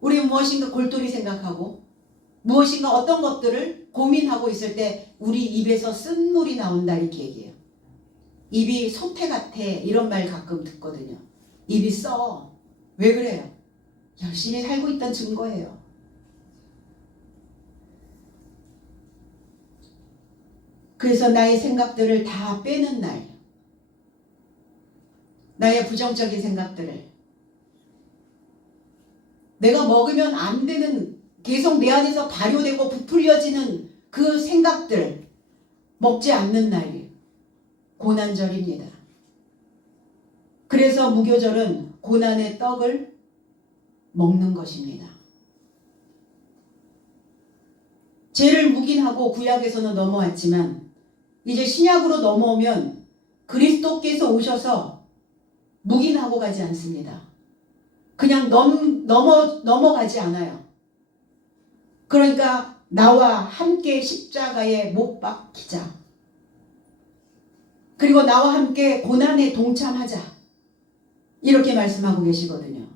우리 무엇인가 골똘히 생각하고 무엇인가 어떤 것들을 고민하고 있을 때 우리 입에서 쓴물이 나온다 이렇게 얘기해요. 입이 소태 같아 이런 말 가끔 듣거든요. 입이 써. 왜 그래요? 열심히 살고 있던 증거예요. 그래서 나의 생각들을 다 빼는 날, 나의 부정적인 생각들을, 내가 먹으면 안 되는, 계속 내 안에서 발효되고 부풀려지는 그 생각들 먹지 않는 날이 고난절입니다. 그래서 무교절은 고난의 떡을 먹는 것입니다. 죄를 묵인하고 구약에서는 넘어왔지만 이제 신약으로 넘어오면 그리스도께서 오셔서 묵인하고 가지 않습니다. 그냥 넘어가지 않아요. 그러니까 나와 함께 십자가에 못 박히자. 그리고 나와 함께 고난에 동참하자. 이렇게 말씀하고 계시거든요.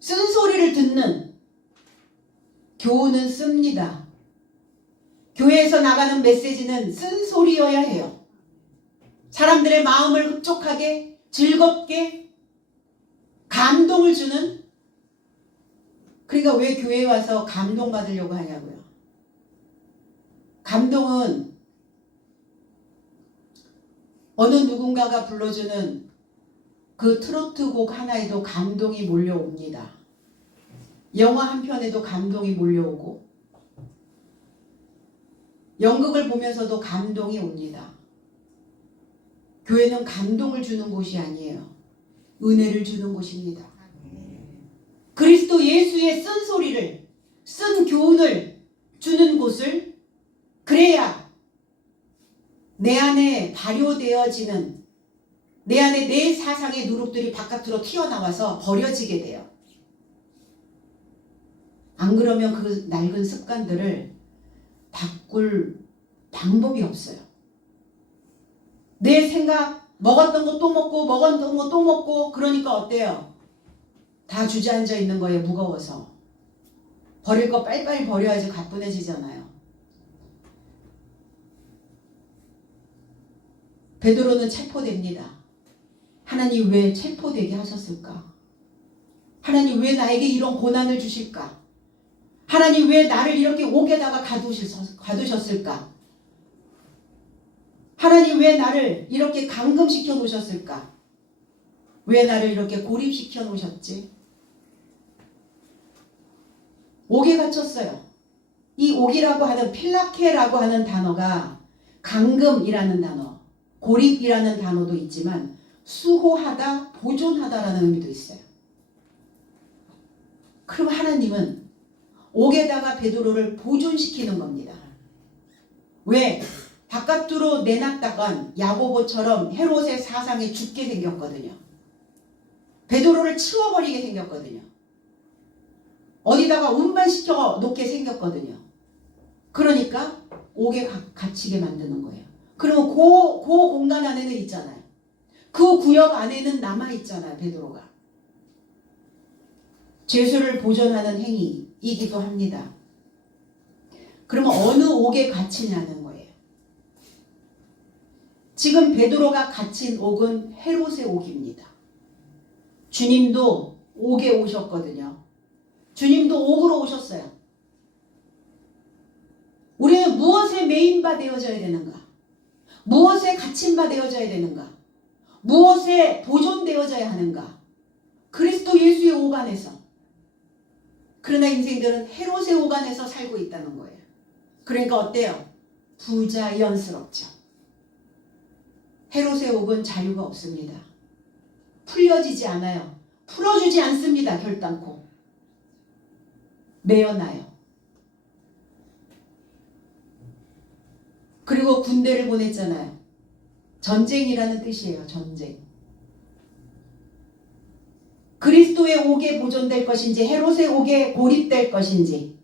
쓴소리를 듣는 교훈은 씁니다. 교회에서 나가는 메시지는 쓴소리여야 해요. 사람들의 마음을 흡족하게, 즐겁게, 감동을 주는. 그러니까 왜 교회에 와서 감동받으려고 하냐고요. 감동은 어느 누군가가 불러주는 그 트로트 곡 하나에도 감동이 몰려옵니다. 영화 한 편에도 감동이 몰려오고 연극을 보면서도 감동이 옵니다. 교회는 감동을 주는 곳이 아니에요. 은혜를 주는 곳입니다. 그리스도 예수의 쓴 소리를, 쓴 교훈을 주는 곳을, 그래야 내 안에 발효되어지는, 내 안에 내 사상의 누룩들이 바깥으로 튀어나와서 버려지게 돼요. 안 그러면 그 낡은 습관들을 바꿀 방법이 없어요. 내 생각, 먹었던 거 또 먹고 먹었던 거 또 먹고, 그러니까 어때요? 다 주저앉아 있는 거에 무거워서. 버릴 거 빨리빨리 버려야지 가뿐해지잖아요. 베드로는 체포됩니다. 하나님 왜 체포되게 하셨을까? 하나님 왜 나에게 이런 고난을 주실까? 하나님 왜 나를 이렇게 옥에다가 가두셨을까? 하나님 왜 나를 이렇게 감금시켜 놓으셨을까? 왜 나를 이렇게 고립시켜 놓으셨지? 옥에 갇혔어요. 이 옥이라고 하는, 필라케라고 하는 단어가 감금이라는 단어, 고립이라는 단어도 있지만 수호하다, 보존하다라는 의미도 있어요. 그럼 하나님은 옥에다가 베드로를 보존시키는 겁니다. 왜? 바깥으로 내놨다간 야고보처럼 헤롯의 사상에 죽게 생겼거든요. 베드로를 치워버리게 생겼거든요. 어디다가 운반시켜 놓게 생겼거든요. 그러니까 옥에 갇히게 만드는 거예요. 그러면 그 공간 안에는 있잖아요. 그 구역 안에는 남아있잖아요. 베드로가. 죄수를 보존하는 행위이기도 합니다. 그러면 어느 옥에 갇히냐는 거예요. 지금 베드로가 갇힌 옥은 헤롯의 옥입니다. 주님도 옥에 오셨거든요. 주님도 옥으로 오셨어요. 우리는 무엇에 메인바 되어져야 되는가? 무엇에 갇힌바 되어져야 되는가? 무엇에 보존되어져야 하는가? 그리스도 예수의 옥 안에서. 그러나 인생들은 헤롯의 옥 안에서 살고 있다는 거예요. 그러니까 어때요? 부자연스럽죠. 헤롯의 옥은 자유가 없습니다. 풀려지지 않아요. 풀어주지 않습니다. 결단코 매어나요. 그리고 군대를 보냈잖아요. 전쟁이라는 뜻이에요. 전쟁. 그리스도의 옥에 보존될 것인지 헤롯의 옥에 고립될 것인지.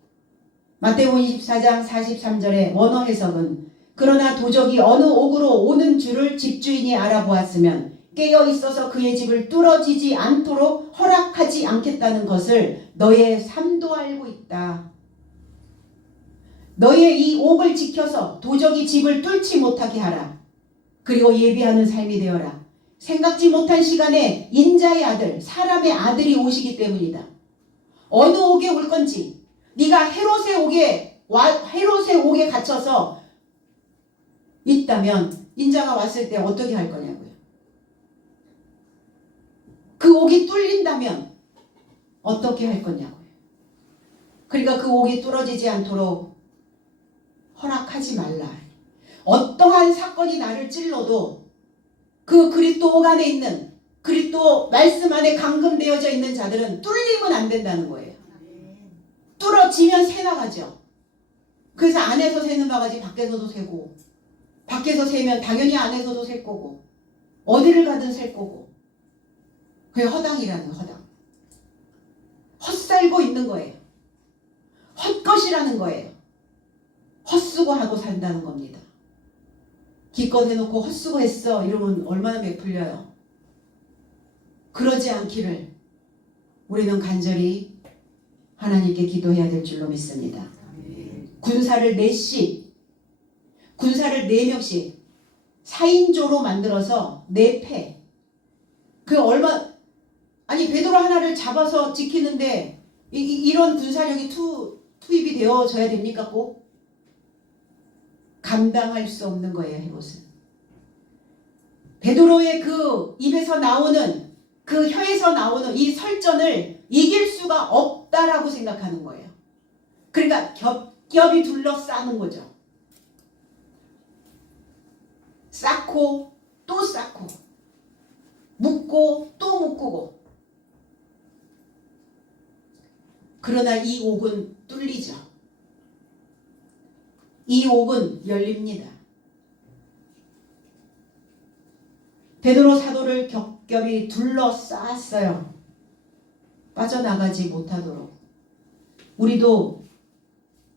마태복음 24장 43절의 원어 해석은 그러나 도적이 어느 옥으로 오는 줄을 집주인이 알아보았으면 깨어 있어서 그의 집을 뚫어지지 않도록 허락하지 않겠다는 것을 너의 삶도 알고 있다. 너의 이 옥을 지켜서 도적이 집을 뚫지 못하게 하라. 그리고 예비하는 삶이 되어라. 생각지 못한 시간에 인자의 아들, 사람의 아들이 오시기 때문이다. 어느 옥에 올 건지, 네가 헤롯의 옥에 갇혀서 있다면 인자가 왔을 때 어떻게 할 거냐고요. 그 옥이 뚫린다면 어떻게 할 거냐고요. 그러니까 그 옥이 뚫어지지 않도록 허락하지 말라. 어떠한 사건이 나를 찔러도 그 그리스도 옥 안에 있는 그리스도 말씀 안에 감금되어져 있는 자들은 뚫리면 안 된다는 거예요. 뚫어지면 새 나가죠. 그래서 안에서 새는 바가지 밖에서도 새고, 밖에서 새면 당연히 안에서도 새 거고, 어디를 가든 새 거고. 그게 허당이라는 허당. 헛살고 있는 거예요. 헛것이라는 거예요. 헛수고 하고 산다는 겁니다. 기껏 해놓고 헛수고 했어 이러면 얼마나 베풀려요. 그러지 않기를 우리는 간절히 하나님께 기도해야 될 줄로 믿습니다. 군사를 4명씩 4인조로 만들어서 4패. 베드로 하나를 잡아서 지키는데 이런 군사력이 투입이 되어져야 됩니까? 꼭? 감당할 수 없는 거예요. 헤롯은. 베드로의 그 입에서 나오는, 그 혀에서 나오는 이 설전을 이길 수가 없다라고 생각하는 거예요. 그러니까 겹겹이 둘러싸는 거죠. 쌓고 또 쌓고, 묶고 또 묶고. 그러나 이 옥은 뚫리죠. 이 옥은 열립니다. 베드로 사도를 겹겹이 둘러쌌어요. 빠져나가지 못하도록. 우리도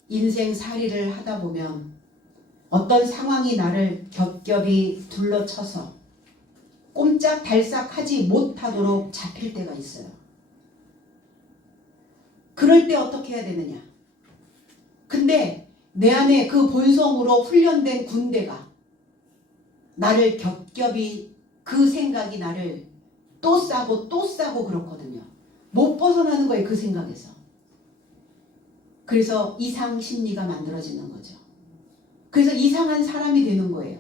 인생살이를 하다 보면 어떤 상황이 나를 겹겹이 둘러쳐서 꼼짝달싹하지 못하도록 잡힐 때가 있어요. 그럴 때 어떻게 해야 되느냐? 근데 내 안에 그 본성으로 훈련된 군대가 나를 겹겹이, 그 생각이 나를 또 싸고 또 싸고 그렇거든요. 못 벗어나는 거예요. 그 생각에서. 그래서 이상 심리가 만들어지는 거죠. 그래서 이상한 사람이 되는 거예요.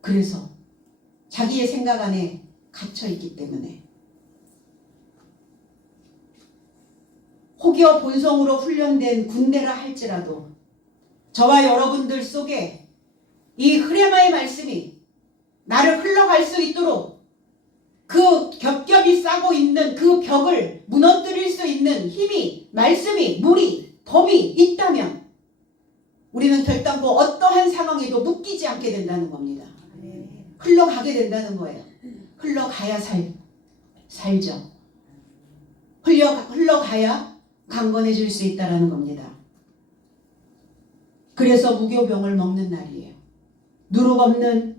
그래서 자기의 생각 안에 갇혀 있기 때문에. 혹여 본성으로 훈련된 군대라 할지라도 저와 여러분들 속에 이 흐레마의 말씀이 나를 흘러갈 수 있도록 그 겹겹이 싸고 있는 그 벽을 무너뜨릴 수 있는 힘이, 말씀이, 물이, 범이 있다면 우리는 결단코 어떠한 상황에도 묶이지 않게 된다는 겁니다. 흘러가게 된다는 거예요. 흘러가야 살죠. 흘러가야 강건해질 수 있다는 겁니다. 그래서 무교병을 먹는 날이에요. 누룩 없는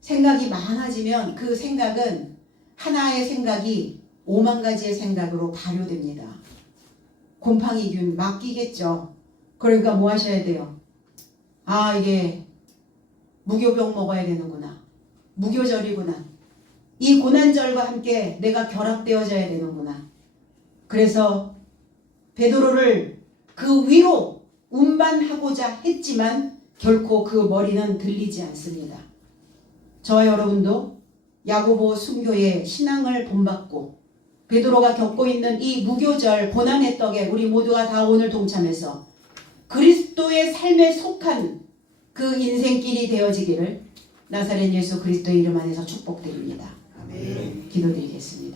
생각이 많아지면 그 생각은 하나의 생각이 5만 가지의 생각으로 발효됩니다. 곰팡이균 맡기겠죠. 그러니까 뭐 하셔야 돼요? 아, 이게 무교병 먹어야 되는구나. 무교절이구나. 이 고난절과 함께 내가 결합되어져야 되는구나. 그래서 베드로를 그 위로 운반하고자 했지만 결코 그 머리는 들리지 않습니다. 저와 여러분도 야고보 순교의 신앙을 본받고 베드로가 겪고 있는 이 무교절 고난의 떡에 우리 모두가 다 오늘 동참해서 그리스도의 삶에 속한 그 인생길이 되어지기를 나사렛 예수 그리스도의 이름 안에서 축복드립니다. 아멘. 기도드리겠습니다.